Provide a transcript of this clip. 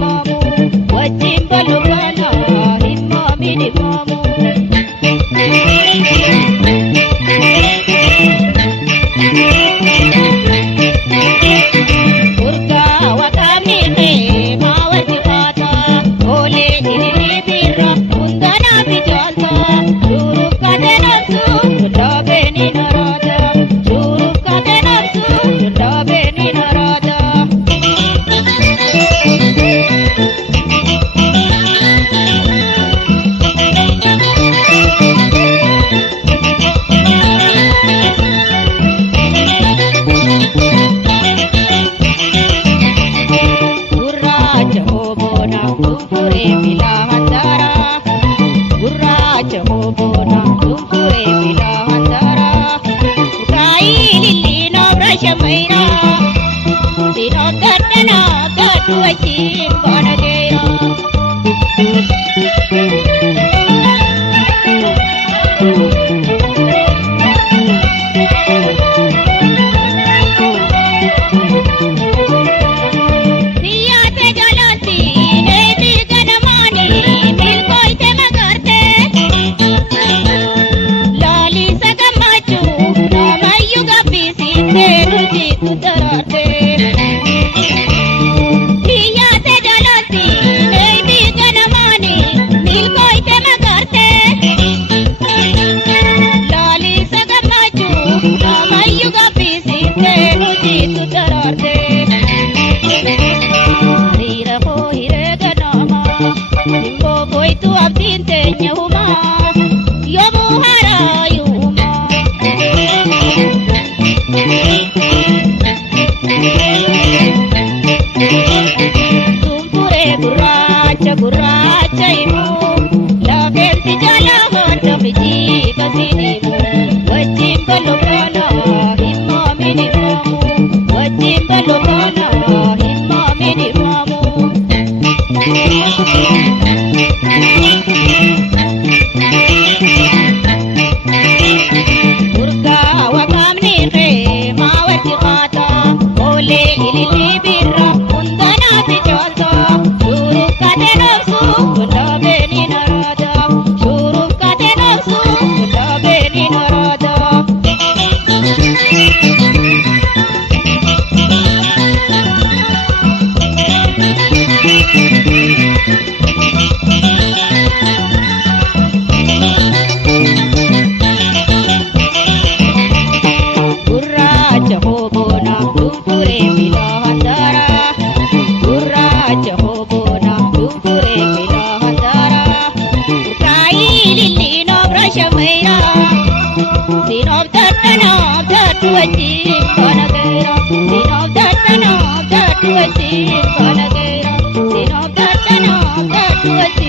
mamu wajjin balukana himma mini mamu urga wakami ke mawati khata ole ilili birra undana bijanta shuru kade nafsu dabe ni narada shuru kade nafsu dabe ni narada tumpure bilahatara urraacha hobona tumpure bilahatara utai lillina brashamaira dino dartana gadu achim banageya Utarate liya se jalati nei bi ganamani nil koi te magarte lali sagamachu namayuga pisi te ruji utarate hira ho hire ganama nimbo koi tu abdin te nyahuma yomu hara yuma tumpure gurracha imu labenti jala honda biji kasinimu wajjin balukana himma mini mamu wajjin balukana himma mini mamu urga wakamni re mawati khata ole ilili birra undana bijanta shuru kade nafsu dabe ni narada shuru kade nafsu dabe ni narada urraacha hobona tumpure bilahatara urraacha hobona tumpure bilahatara utai lillina brashamaira dino dartana datu achim banagera dino dartana datu achim banagera dino dartana datu achim